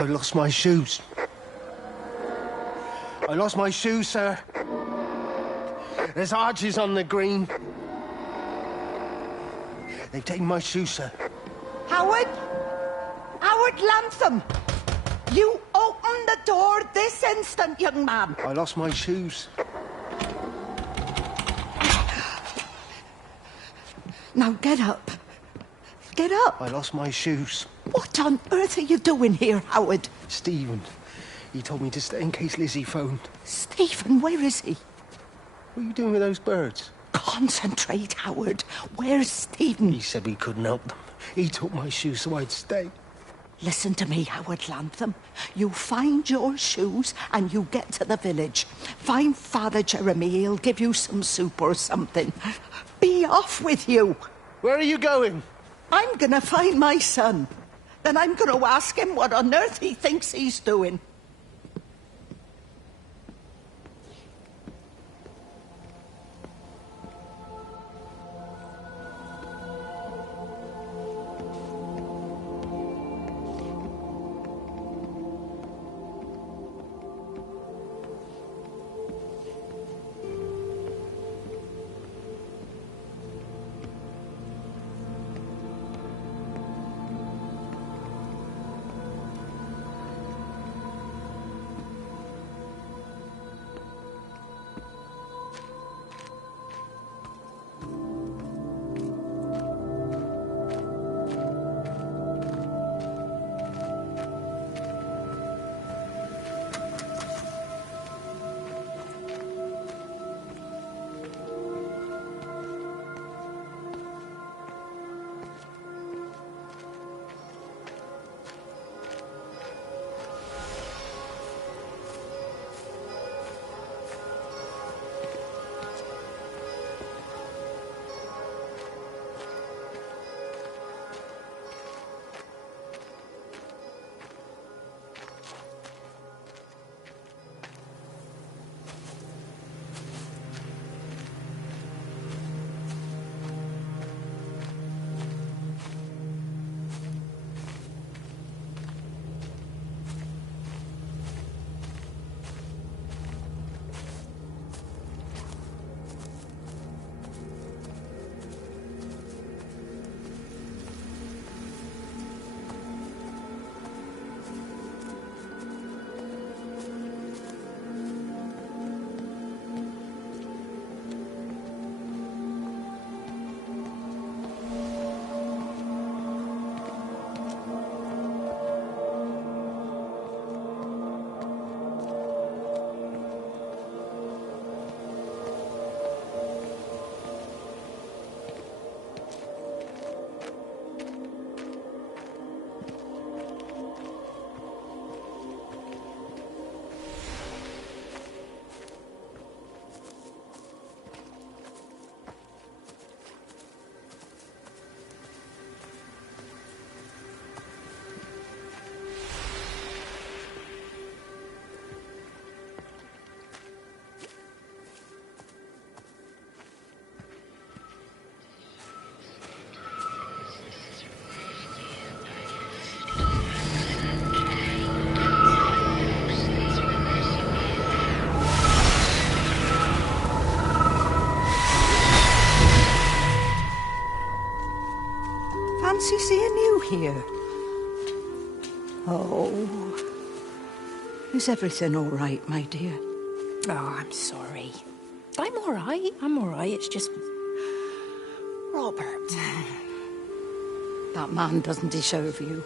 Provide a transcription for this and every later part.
I lost my shoes. I lost my shoes, sir. There's arches on the green. They've taken my shoes, sir. Howard? Howard Lantham! You open the door this instant, young man. I lost my shoes. Now get up. Get up. I lost my shoes. What on earth are you doing here, Howard? Stephen, he told me to stay in case Lizzie phoned. Stephen, where is he? What are you doing with those birds? Concentrate, Howard. Where's Stephen? He said we couldn't help them. He took my shoes so I'd stay. Listen to me, Howard Lantham. You find your shoes and you get to the village. Find Father Jeremy. He'll give you some soup or something. Be off with you. Where are you going? I'm going to find my son. Then I'm going to ask him what on earth he thinks he's doing. Fancy seeing you here. Oh. Is everything all right, my dear? Oh, I'm sorry. I'm all right. I'm all right. It's just... Robert. That man doesn't deserve you.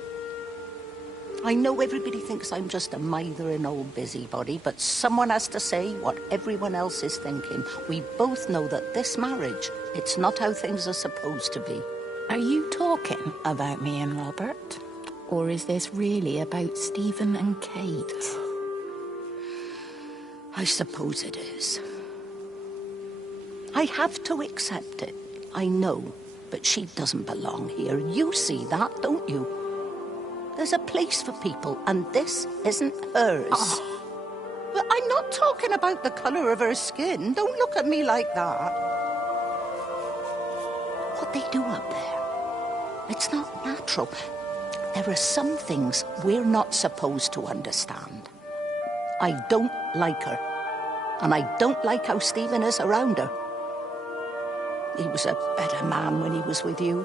I know everybody thinks I'm just a mithering old busybody, but someone has to say what everyone else is thinking. We both know that this marriage, it's not how things are supposed to be. Are you talking about me and Robert? Or is this really about Stephen and Kate? I suppose it is. I have to accept it. I know, but she doesn't belong here. You see that, don't you? There's a place for people, and this isn't hers. Oh. But I'm not talking about the colour of her skin. Don't look at me like that. What they do up there, it's not natural. There are some things we're not supposed to understand. I don't like her. And I don't like how Stephen is around her. He was a better man when he was with you.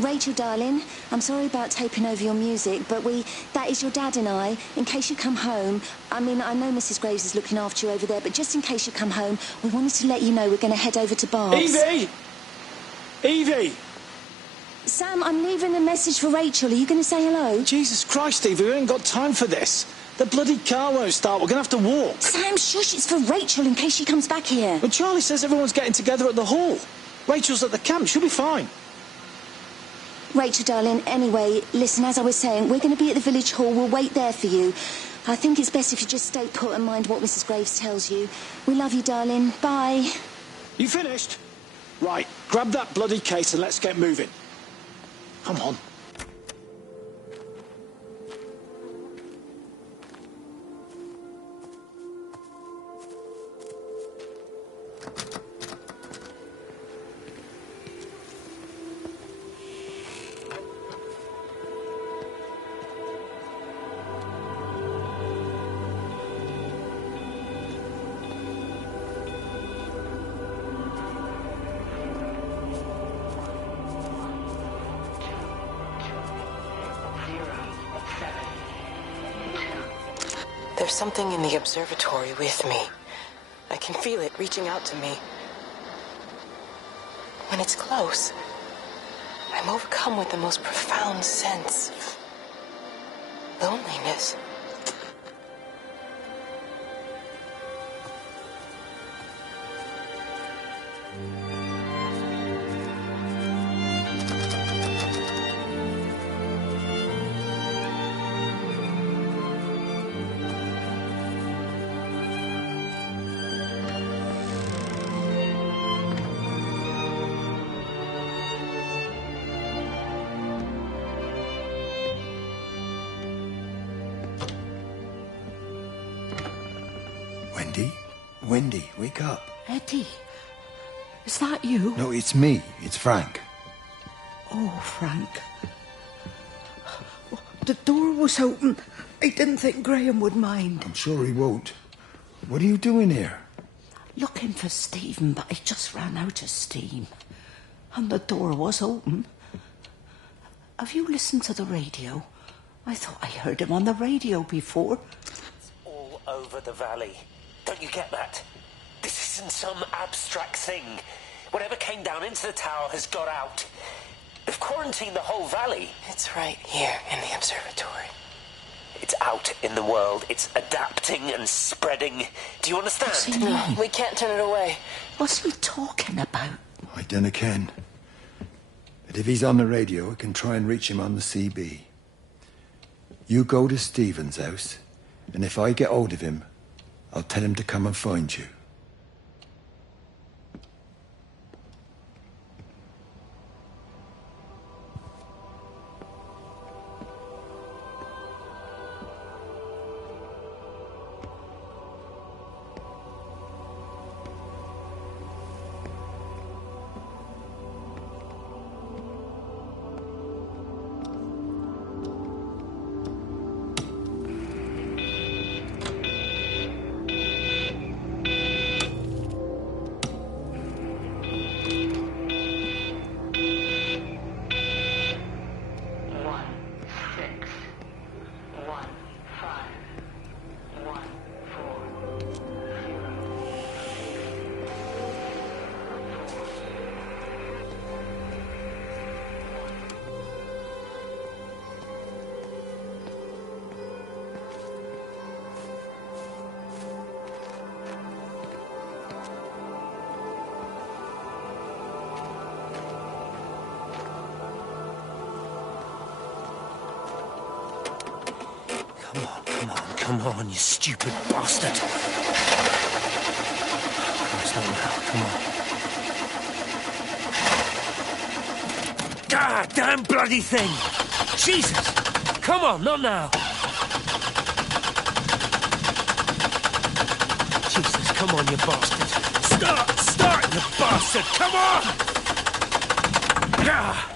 Rachel, darling, I'm sorry about taping over your music, but that is your dad and I. In case you come home, I mean, I know Mrs. Graves is looking after you over there, but just in case you come home, we wanted to let you know we're going to head over to Barb's. Evie! Evie! Sam, I'm leaving a message for Rachel. Are you going to say hello? Jesus Christ, Evie, we ain't got time for this. The bloody car won't start. We're going to have to walk. Sam, shush, it's for Rachel in case she comes back here. But Charlie says everyone's getting together at the hall. Rachel's at the camp. She'll be fine. Rachel, darling, anyway, listen, as I was saying, we're going to be at the village hall. We'll wait there for you. I think it's best if you just stay put and mind what Mrs. Graves tells you. We love you, darling. Bye. You finished? Right, grab that bloody case and let's get moving. Come on. There's something in the observatory with me. I can feel it reaching out to me. When it's close, I'm overcome with the most profound sense of loneliness. Wendy, wake up. Eddie, is that you? No, it's me. It's Frank. Oh, Frank. The door was open. I didn't think Graham would mind. I'm sure he won't. What are you doing here? Looking for Stephen, but I just ran out of steam. And the door was open. Have you listened to the radio? I thought I heard him on the radio before. It's all over the valley. Don't you get that? This isn't some abstract thing. Whatever came down into the tower has got out. They've quarantined the whole valley. It's right here in the observatory. It's out in the world. It's adapting and spreading. Do you understand? What's he mean? We can't turn it away. What's he talking about? I dunno ken. But if he's on the radio, I can try and reach him on the CB. You go to Stephen's house, and if I get hold of him, I'll tell him to come and find you. Come on, you stupid bastard. Christ, not now. Come on. God damn bloody thing! Jesus! Come on, not now. Jesus, come on, you bastard. Start, you bastard! Come on! Ah!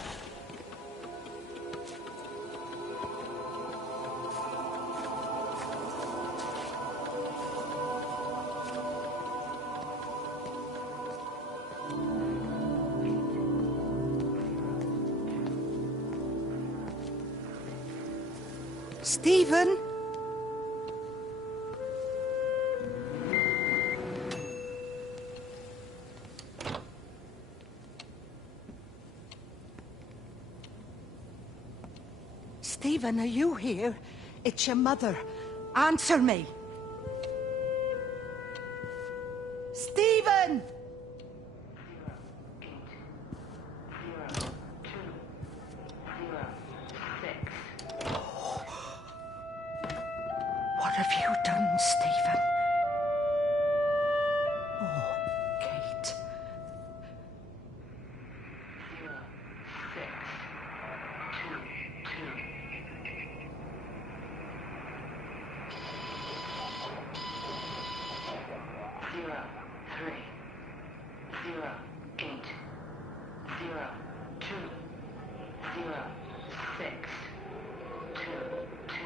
Stephen? Stephen, are you here? It's your mother. Answer me. Stephen! What have you done, Stephen? Oh, Kate. 3, 2, 2.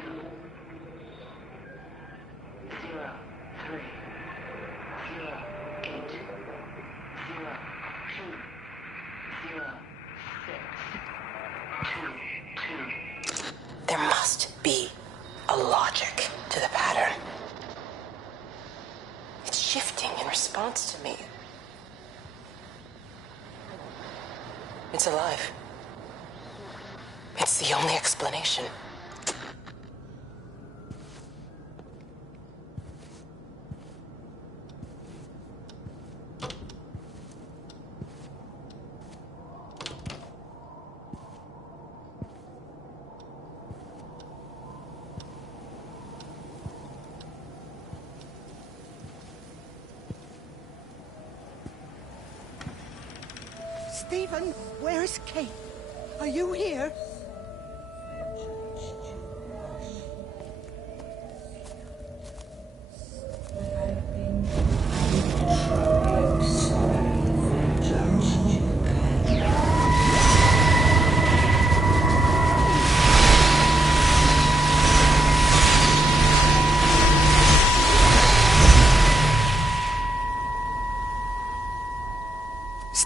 There must be a logic to the pattern. It's shifting in response to me. It's alive. It's the only explanation. Stephen, where's Kate? Are you here?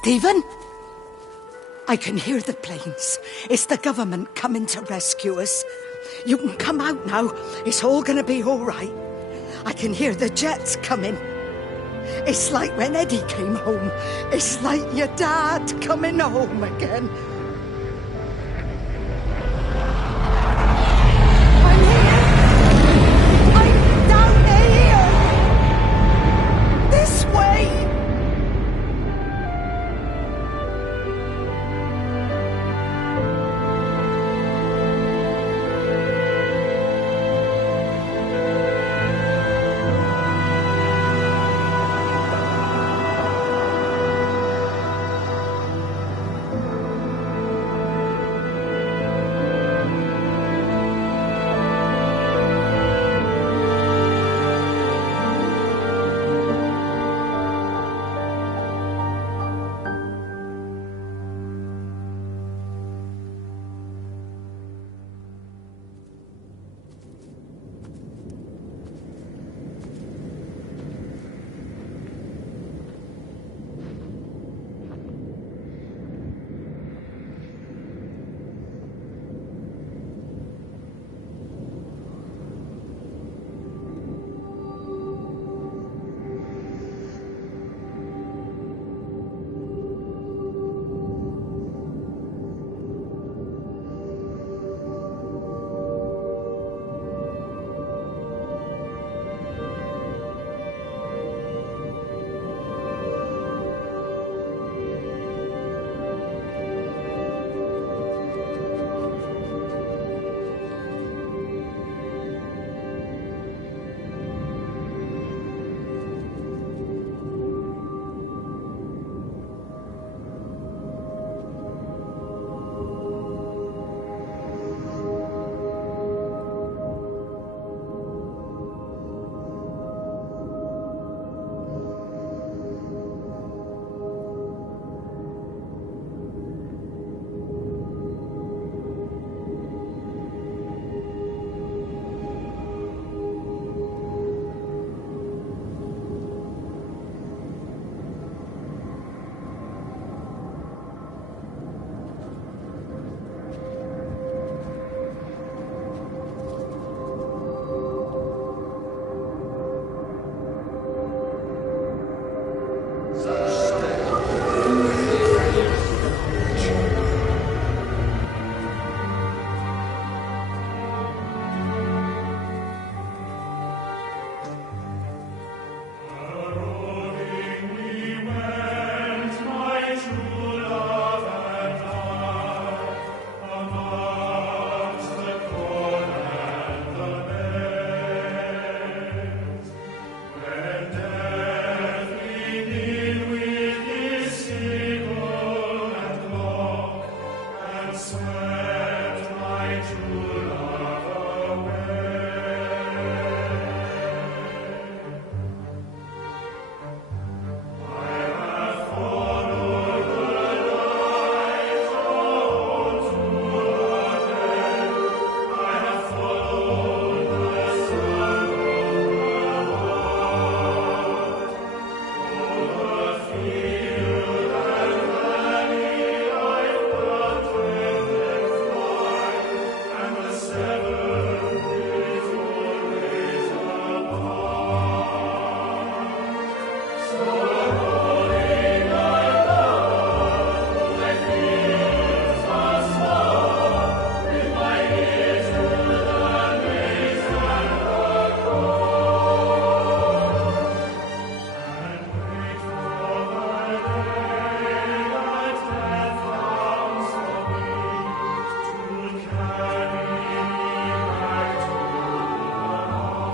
Stephen? I can hear the planes. It's the government coming to rescue us. You can come out now. It's all gonna be all right. I can hear the jets coming. It's like when Eddie came home. It's like your dad coming home again. I'm here. I'm down here. This way.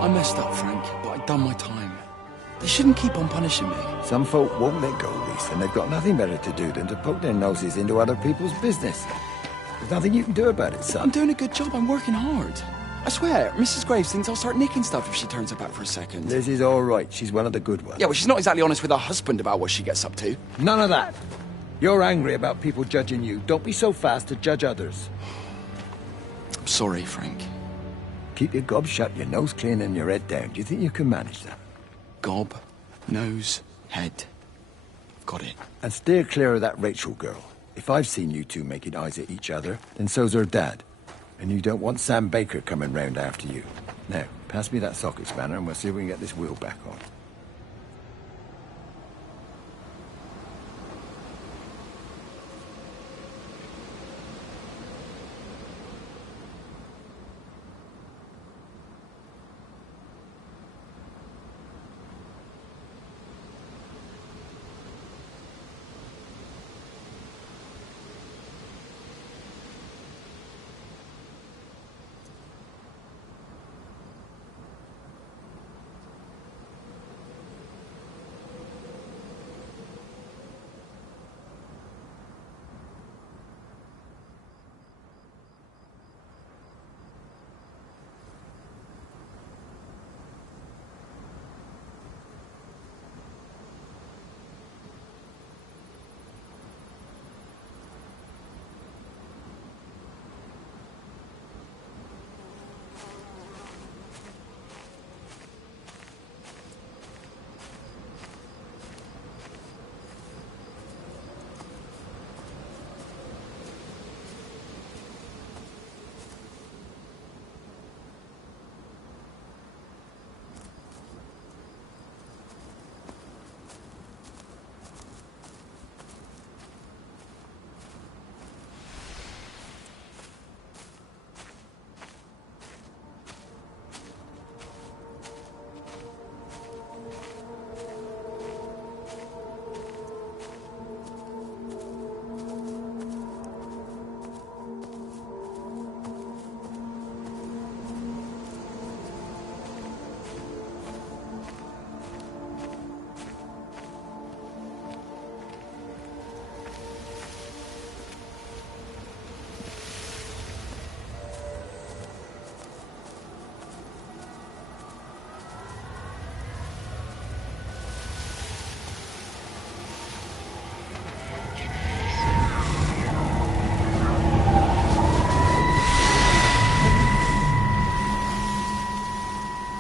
I messed up, Frank, but I'd done my time. They shouldn't keep on punishing me. Some folk won't let go, Reese, and they've got nothing better to do than to poke their noses into other people's business. There's nothing you can do about it, son. I'm doing a good job. I'm working hard. I swear, Mrs. Graves thinks I'll start nicking stuff if she turns her back for a second. Liz is all right. She's one of the good ones. Yeah, well, she's not exactly honest with her husband about what she gets up to. None of that. You're angry about people judging you. Don't be so fast to judge others. I'm sorry, Frank. Keep your gob shut, your nose clean, and your head down. Do you think you can manage that? Gob, nose, head. Of got it. And steer clear of that Rachel girl. If I've seen you two making eyes at each other, then so's her dad. And you don't want Sam Baker coming round after you. Now, pass me that socket spanner and we'll see if we can get this wheel back on.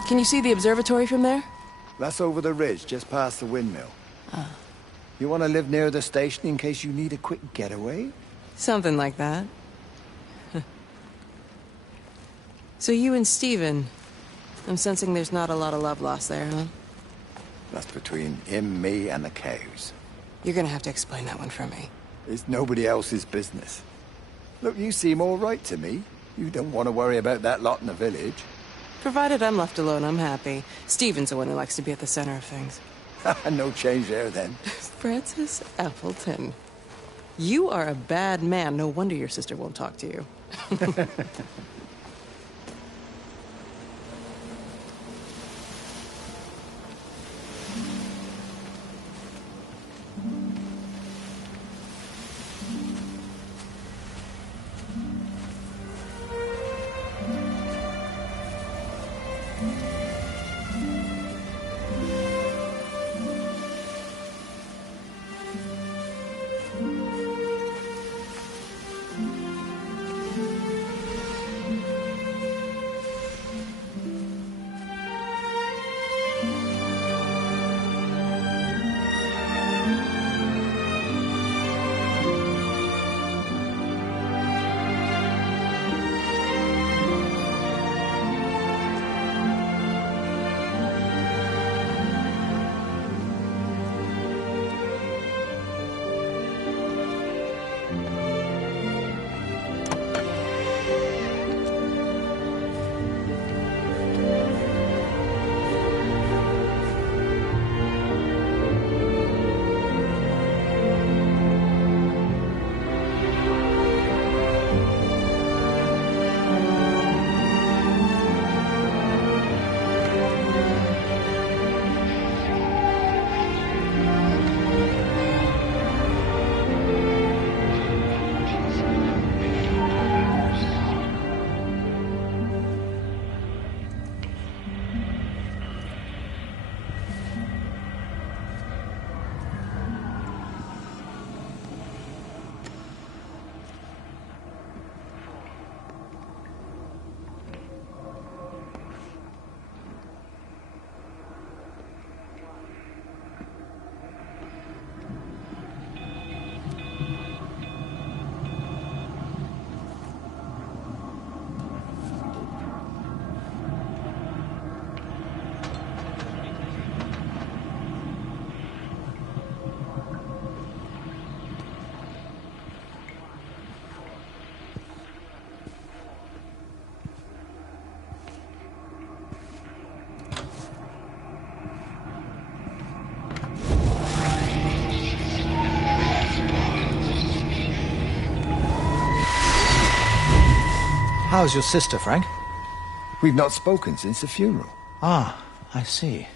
Can you see the observatory from there? That's over the ridge, just past the windmill. You want to live near the station in case you need a quick getaway? Something like that. So you and Steven, I'm sensing there's not a lot of love lost there, huh? That's between him, me, and the cows. You're gonna have to explain that one for me. It's nobody else's business. Look, you seem all right to me. You don't want to worry about that lot in the village. Provided I'm left alone, I'm happy. Steven's the one who likes to be at the center of things. No change there, then. Francis Appleton. You are a bad man. No wonder your sister won't talk to you. How's your sister, Frank? We've not spoken since the funeral. Ah, I see.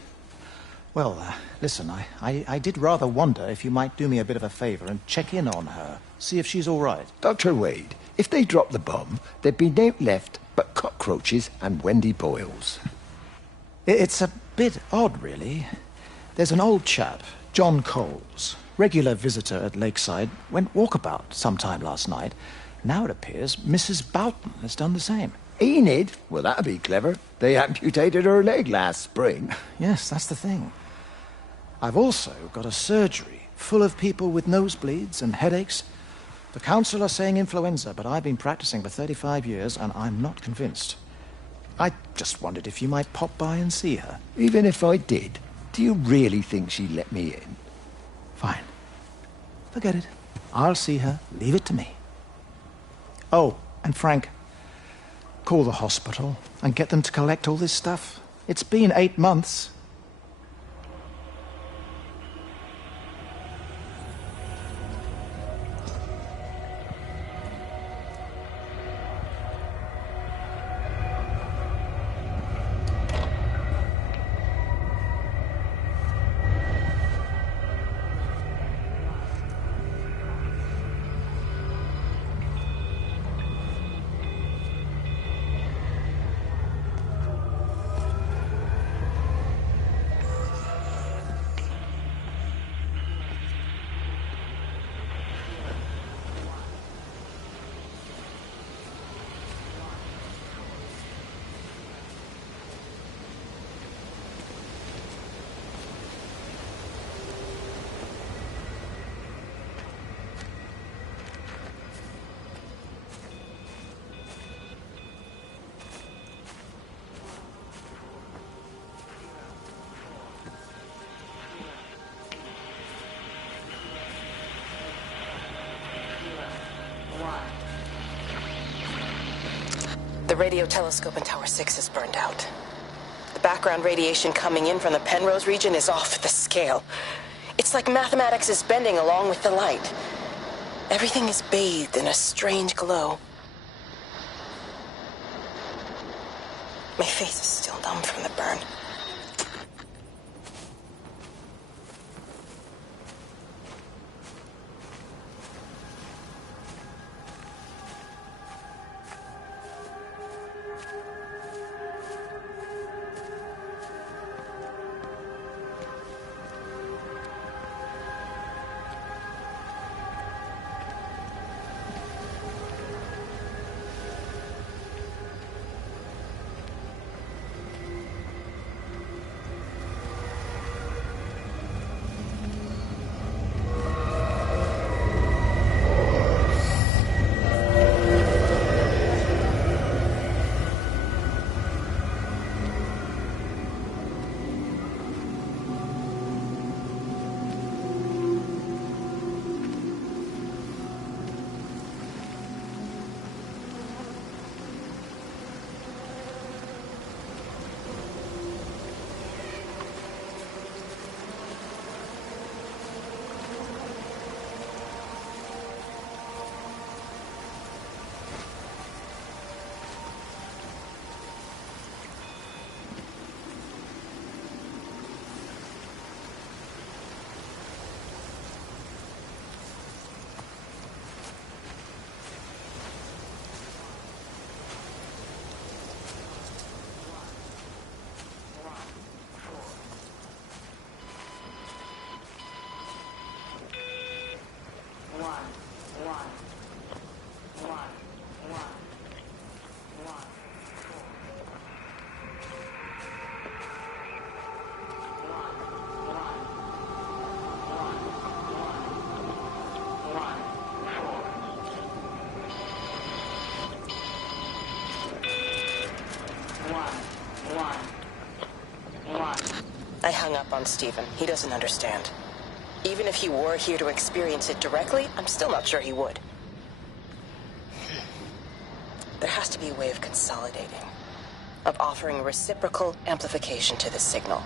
Well, listen, I did rather wonder if you might do me a bit of a favor and check in on her, see if she's all right. Dr. Wade, if they dropped the bomb, there'd be no left but cockroaches and Wendy Boyles. It's a bit odd, really. There's an old chap, John Coles, regular visitor at Lakeside, went walkabout sometime last night. Now it appears Mrs. Boughton has done the same. Enid? Well, that'd be clever. They amputated her leg last spring. Yes, that's the thing. I've also got a surgery full of people with nosebleeds and headaches. The council are saying influenza, but I've been practicing for 35 years and I'm not convinced. I just wondered if you might pop by and see her. Even if I did, do you really think she'd let me in? Fine. Forget it. I'll see her. Leave it to me. Oh, and Frank, call the hospital and get them to collect all this stuff. It's been 8 months. The radio telescope in Tower 6 is burned out. The background radiation coming in from the Penrose region is off the scale. It's like mathematics is bending along with the light. Everything is bathed in a strange glow. My face is still numb from the burn. I hung up on Stephen. He doesn't understand. Even if he were here to experience it directly, I'm still not sure he would. There has to be a way of consolidating, of offering reciprocal amplification to this signal.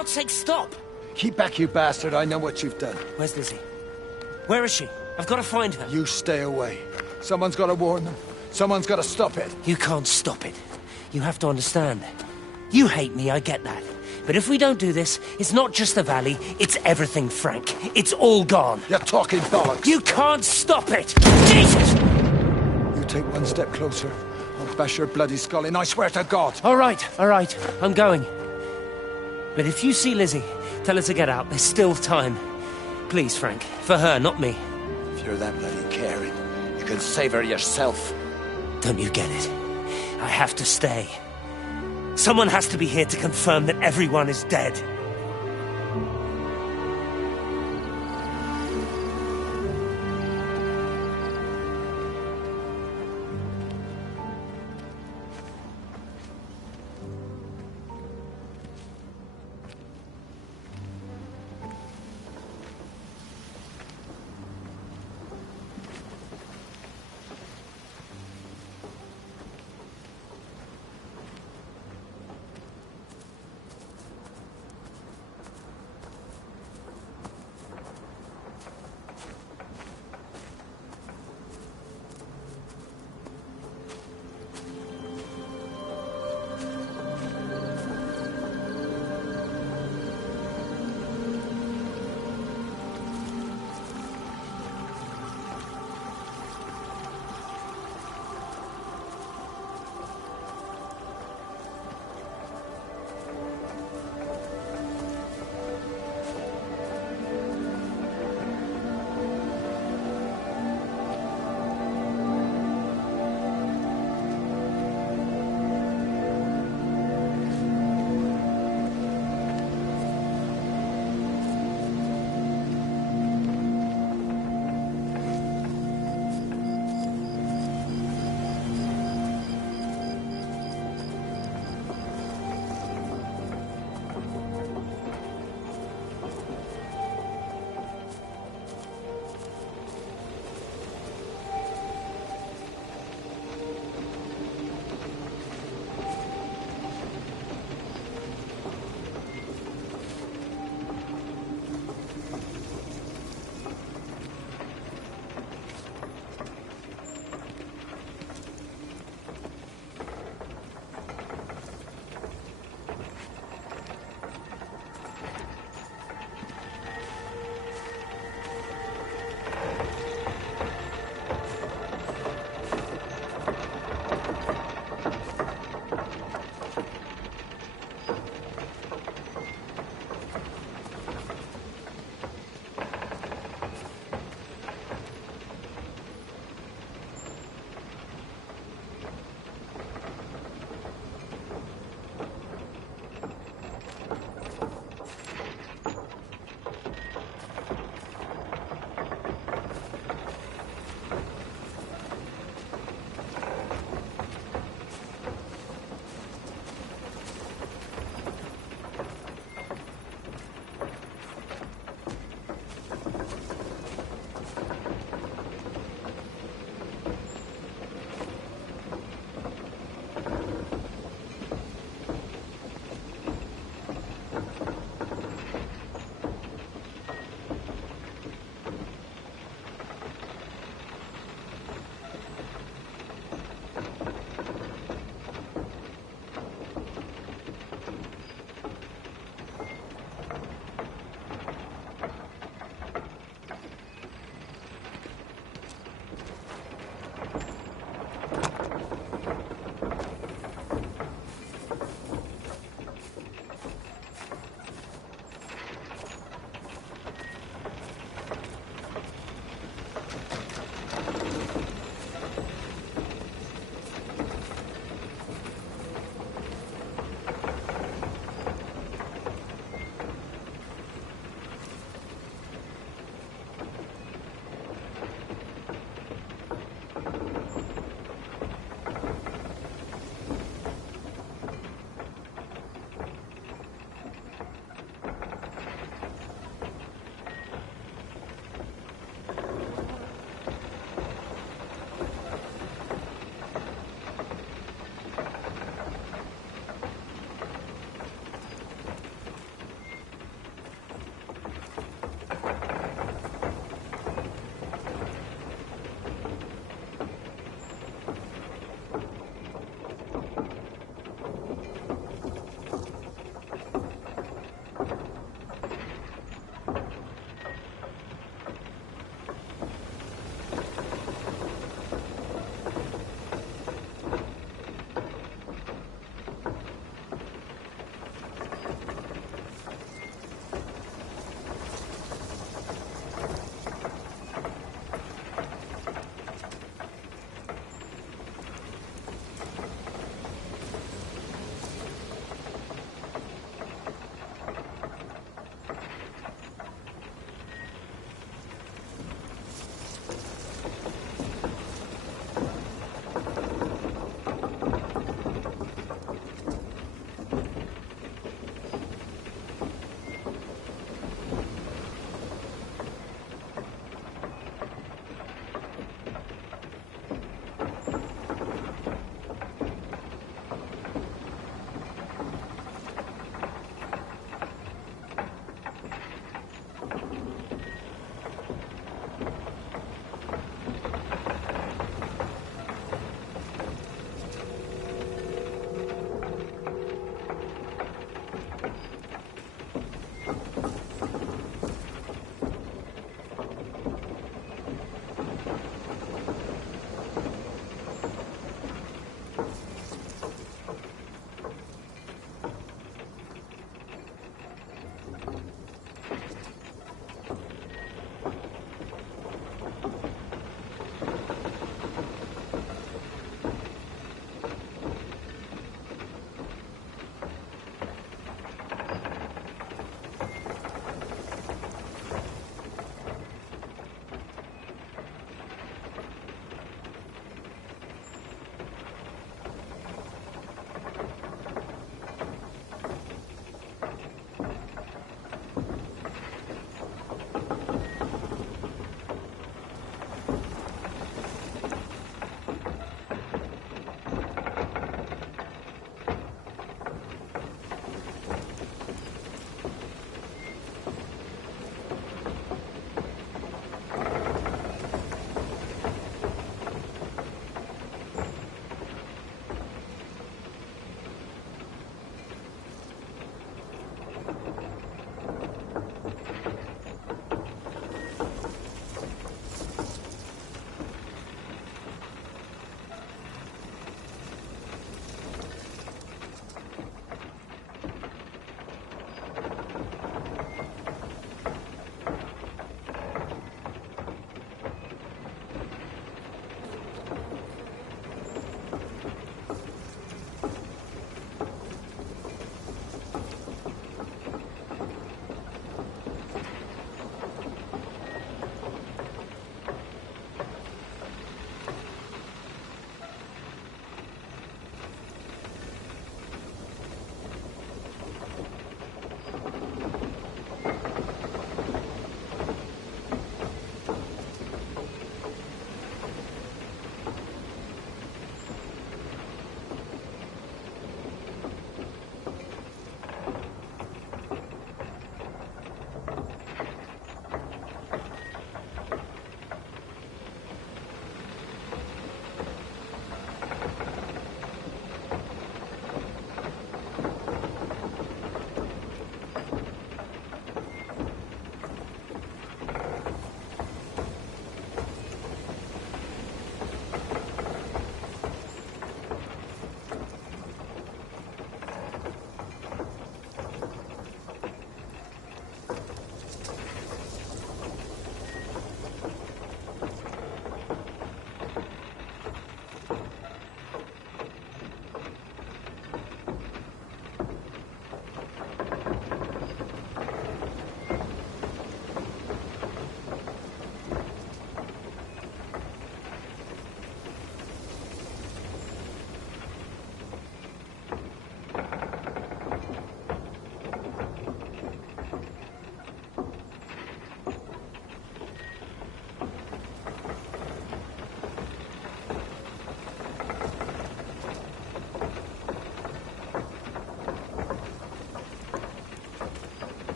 God's sake, stop! Keep back, you bastard. I know what you've done. Where's Lizzie? Where is she? I've got to find her. You stay away. Someone's got to warn them. Someone's got to stop it. You can't stop it. You have to understand. You hate me, I get that. But if we don't do this, it's not just the valley, it's everything, Frank. It's all gone. You're talking bollocks. You can't stop it! Jesus! You take one step closer, I'll bash your bloody skull in, I swear to God. All right, I'm going. But if you see Lizzie, tell her to get out. There's still time. Please, Frank. For her, not me. If you're that bloody caring, you can save her yourself. Don't you get it? I have to stay. Someone has to be here to confirm that everyone is dead.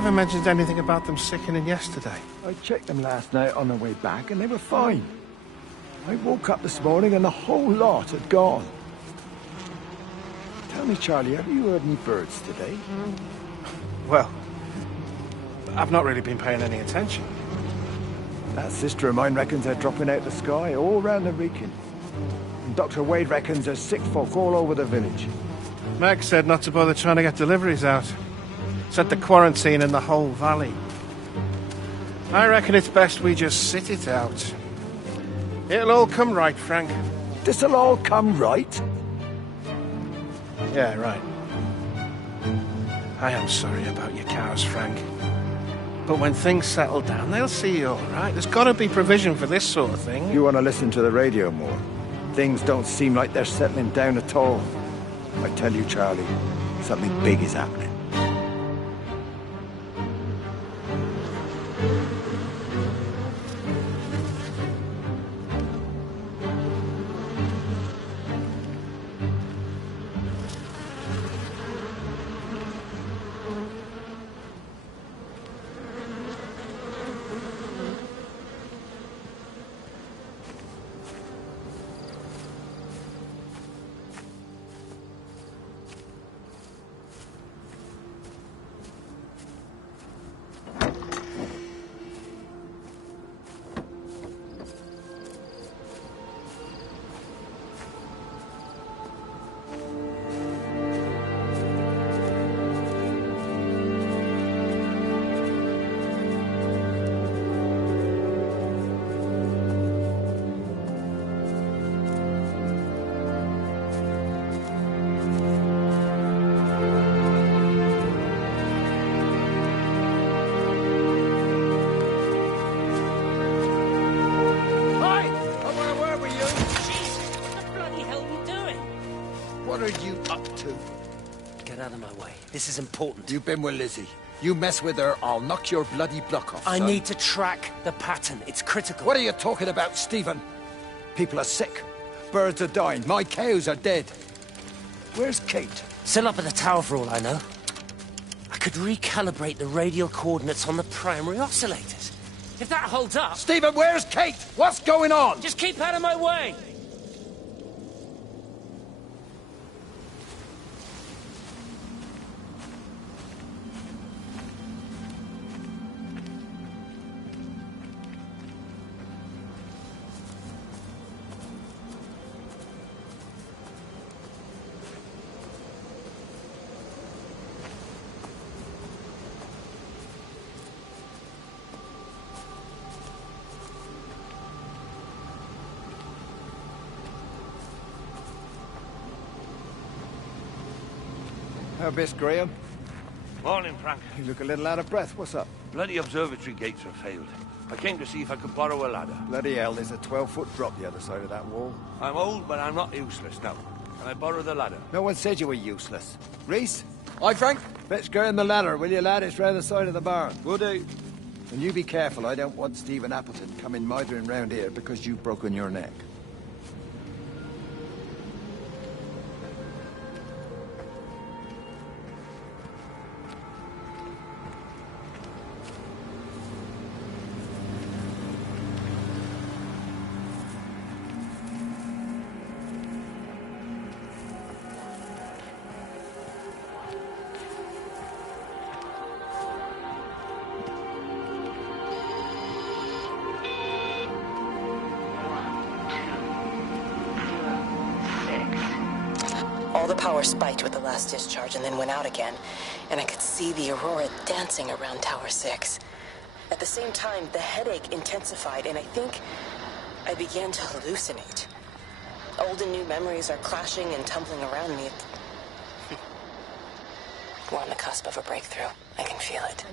never mentioned anything about them sickening yesterday. I checked them last night on the way back, and they were fine. I woke up this morning and the whole lot had gone. Tell me, Charlie, have you heard any birds today? Well, I've not really been paying any attention. That sister of mine reckons they're dropping out the sky all round the region. And Dr. Wade reckons there's sick folk all over the village. Meg said not to bother trying to get deliveries out. Said the quarantine in the whole valley. I reckon it's best we just sit it out. It'll all come right, Frank. This'll all come right? Yeah, right. I am sorry about your cows, Frank. But when things settle down, they'll see you all right. There's got to be provision for this sort of thing. You want to listen to the radio more? Things don't seem like they're settling down at all. I tell you, Charlie, something big is happening. What are you up to? Get out of my way. This is important. You've been with Lizzie. You mess with her, I'll knock your bloody block off, I son. need to track the pattern. It's critical. What are you talking about, Stephen? People are sick. Birds are dying. My cows are dead. Where's Kate? Still up at the tower for all I know. I could recalibrate the radial coordinates on the primary oscillators. If that holds up... Stephen, where's Kate? What's going on? Just keep out of my way! How, Miss Graham? Morning, Frank. You look a little out of breath. What's up? Bloody observatory gates have failed. I came to see if I could borrow a ladder. Bloody hell, there's a 12-foot drop the other side of that wall. I'm old, but I'm not useless now. Can I borrow the ladder? No one said you were useless. Reese? Aye, Frank? Fetch Graham the ladder, will you, lad? It's round the side of the barn. Will do. And you be careful. I don't want Stephen Appleton coming mithering round here because you've broken your neck. All the power spiked with the last discharge and then went out again, and I could see the aurora dancing around Tower 6. At the same time, the headache intensified, and I think I began to hallucinate. Old and new memories are clashing and tumbling around me. We're on the cusp of a breakthrough. I can feel it.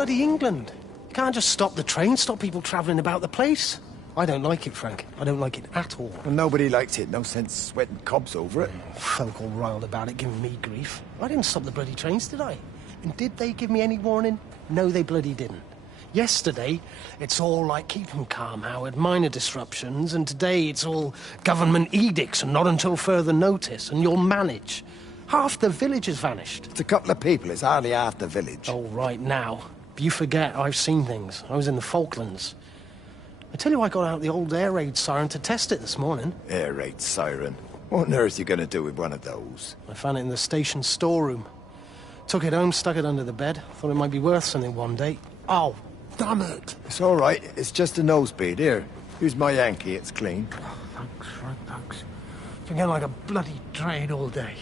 bloody England. You can't just stop the train, stop people travelling about the place. I don't like it, Frank. I don't like it at all. Well, nobody likes it. No sense sweating cobs over it. Folk all riled about it, giving me grief. I didn't stop the bloody trains, did I? And did they give me any warning? No, they bloody didn't. Yesterday, it's all like, keep 'em calm, Howard, minor disruptions, and today it's all government edicts and not until further notice, and you'll manage. Half the village has vanished. It's a couple of people. It's hardly half the village. Oh, right now. But you forget, I've seen things. I was in the Falklands. I tell you, I got out the old air raid siren to test it this morning. Air raid siren? What on earth are you going to do with one of those? I found it in the station storeroom. Took it home, stuck it under the bed. Thought it might be worth something one day. Oh, damn it. It's all right. It's just a nosebleed. Here, use my Yankee. It's clean. Oh, thanks, Frank, thanks. Been getting like a bloody train all day.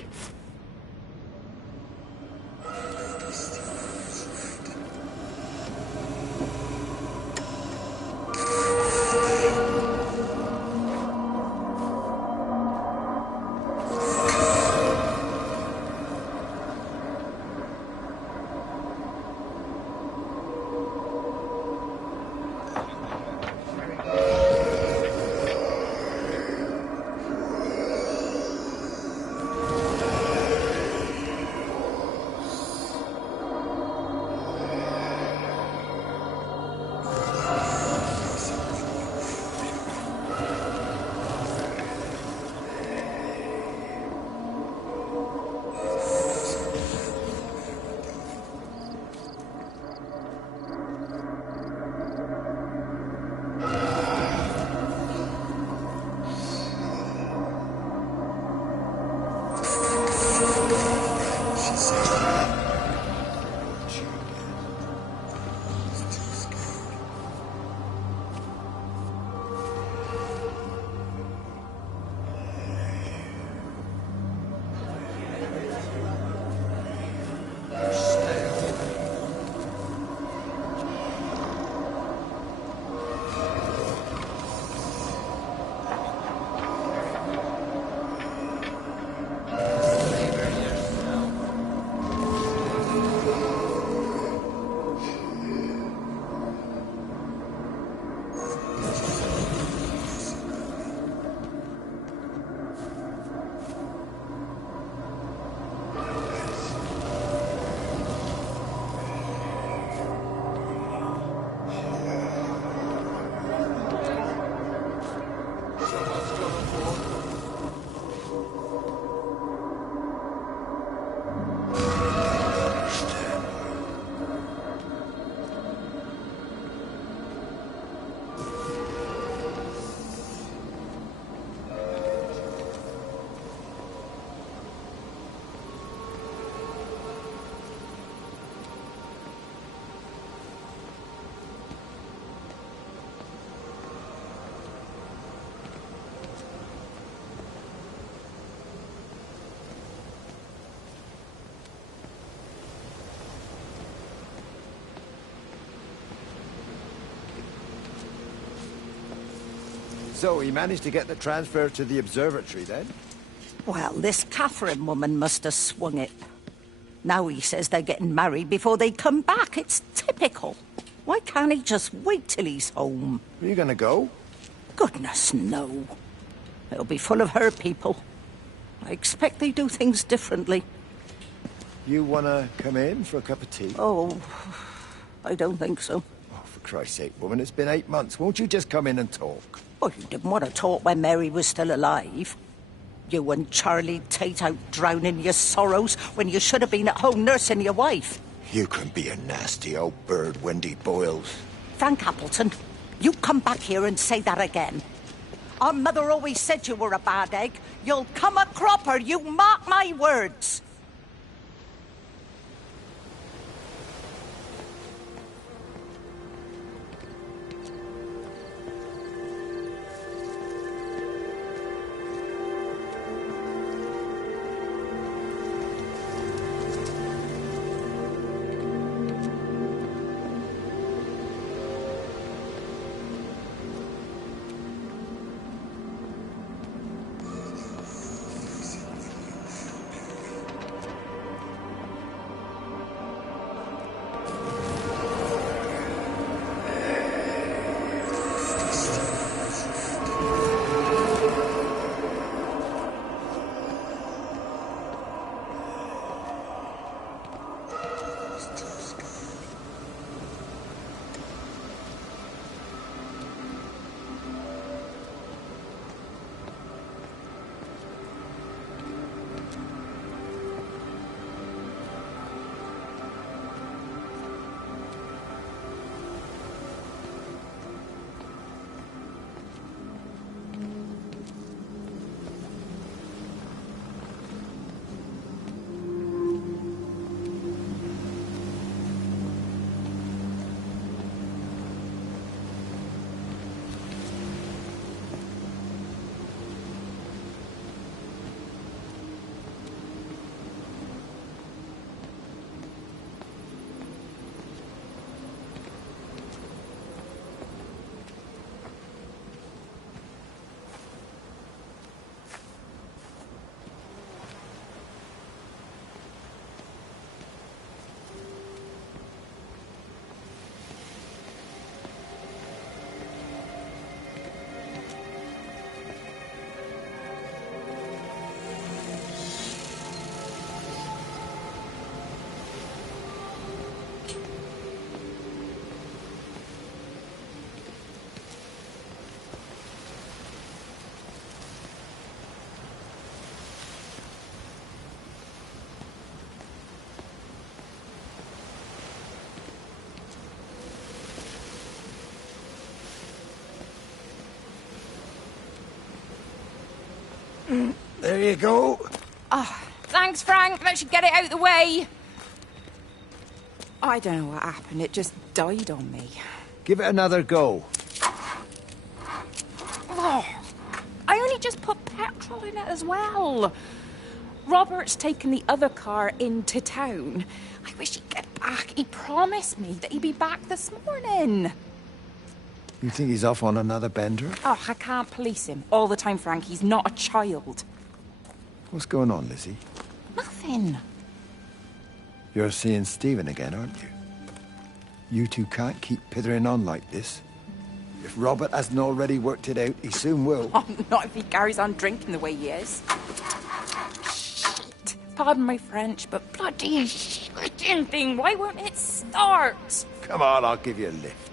So, he managed to get the transfer to the observatory, then? Well, this Catherine woman must have swung it. Now he says they're getting married before they come back. It's typical. Why can't he just wait till he's home? Are you going to go? Goodness, no. It'll be full of her people. I expect they do things differently. You want to come in for a cup of tea? Oh, I don't think so. Oh, for Christ's sake, woman, it's been 8 months. Won't you just come in and talk? Well, you didn't want to talk when Mary was still alive. You and Charlie Tate out drowning your sorrows when you should have been at home nursing your wife. You can be a nasty old bird, Wendy Boyles. Frank Appleton, you come back here and say that again. Our mother always said you were a bad egg. You'll come a cropper, you mark my words. There you go. Oh, thanks, Frank. That should get it out of the way. I don't know what happened. It just died on me. Give it another go. Oh, I only just put petrol in it as well. Robert's taken the other car into town. I wish he'd get back. He promised me that he'd be back this morning. You think he's off on another bender? Oh, I can't police him all the time, Frank. He's not a child. What's going on, Lizzie? Nothing. You're seeing Stephen again, aren't you? You two can't keep pithering on like this. If Robert hasn't already worked it out, he soon will. Oh, not if he carries on drinking the way he is. Shit. Pardon my French, but bloody shitting thing. Why won't it start? Come on, I'll give you a lift.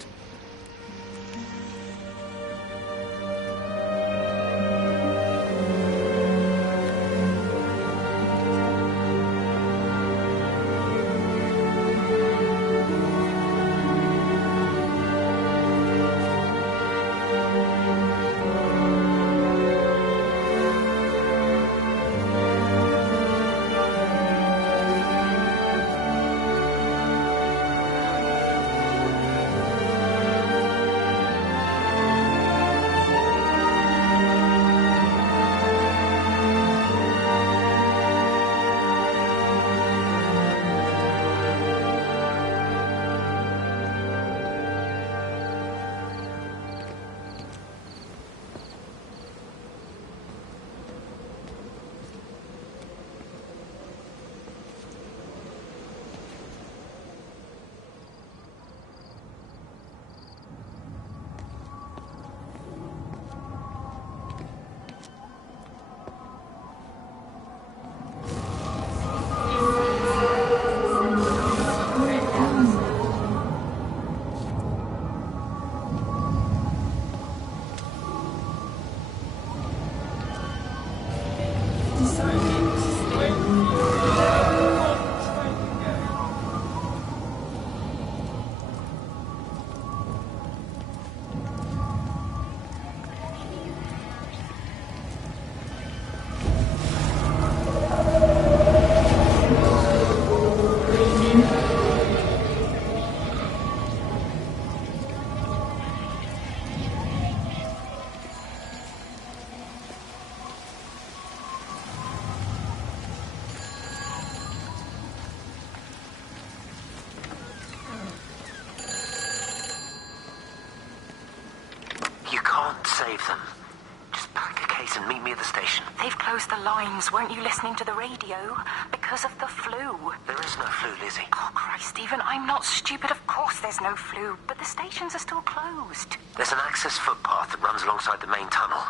Weren't you listening to the radio? Because of the flu. There is no flu, Lizzie. Oh, Christ, Stephen, I'm not stupid. Of course there's no flu, but the stations are still closed. There's an access footpath that runs alongside the main tunnel.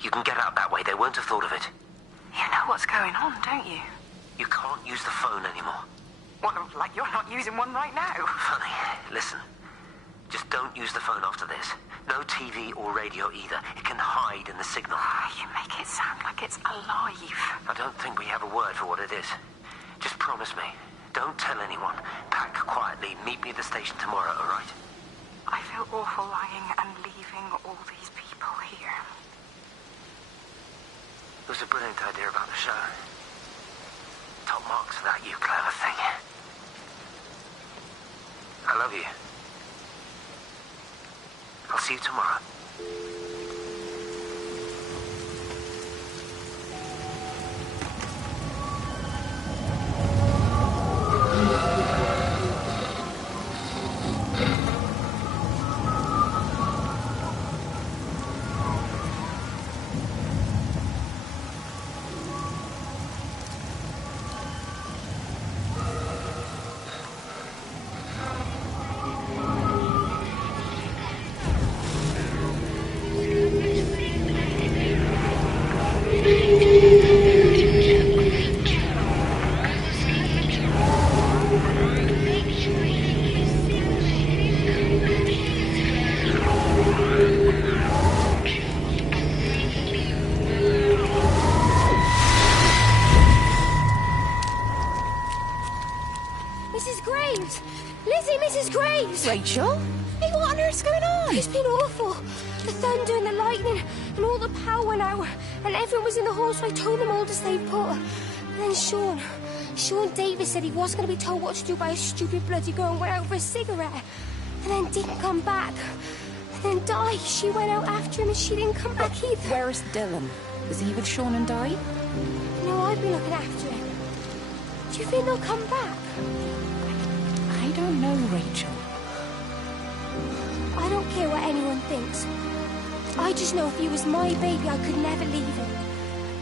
You can get out that way. They won't have thought of it. You know what's going on, don't you? You can't use the phone anymore. Well, like you're not using one right now. Funny. Listen. Just don't use the phone after this. No TV or radio either. It can hide in the signal. You make it sound like it's alive. I don't think we have a word for what it is. Just promise me. Don't tell anyone. Pack quietly. Meet me at the station tomorrow, all right? I feel awful lying and leaving all these people here. It was a brilliant idea about the show. Top marks for that, you clever thing. I love you. I'll see you tomorrow. Mrs. Graves! Lizzie, Mrs. Graves! Rachel? Hey, what on earth's going on? It's been awful. The thunder and the lightning and all the power went out and everyone was in the hall, so I told them all to stay put. And then Sean Davis said he wasn't going to be told what to do by a stupid bloody girl and went out for a cigarette. And then didn't come back. And then Di, she went out after him and she didn't come back either. Where's Dylan? Was he with Sean and Di? No, I've been looking after him. Do you think they'll come back? I don't know, Rachel. I don't care what anyone thinks. I just know if he was my baby, I could never leave him.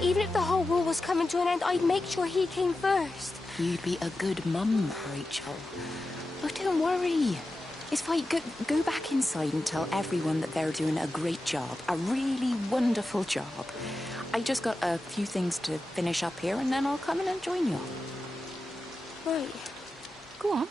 Even if the whole world was coming to an end, I'd make sure he came first. You'd be a good mum, Rachel. Oh, don't worry. It's fine. Go back inside and tell everyone that they're doing a great job. A really wonderful job. I just got a few things to finish up here, and then I'll come in and join you. Right. Go on.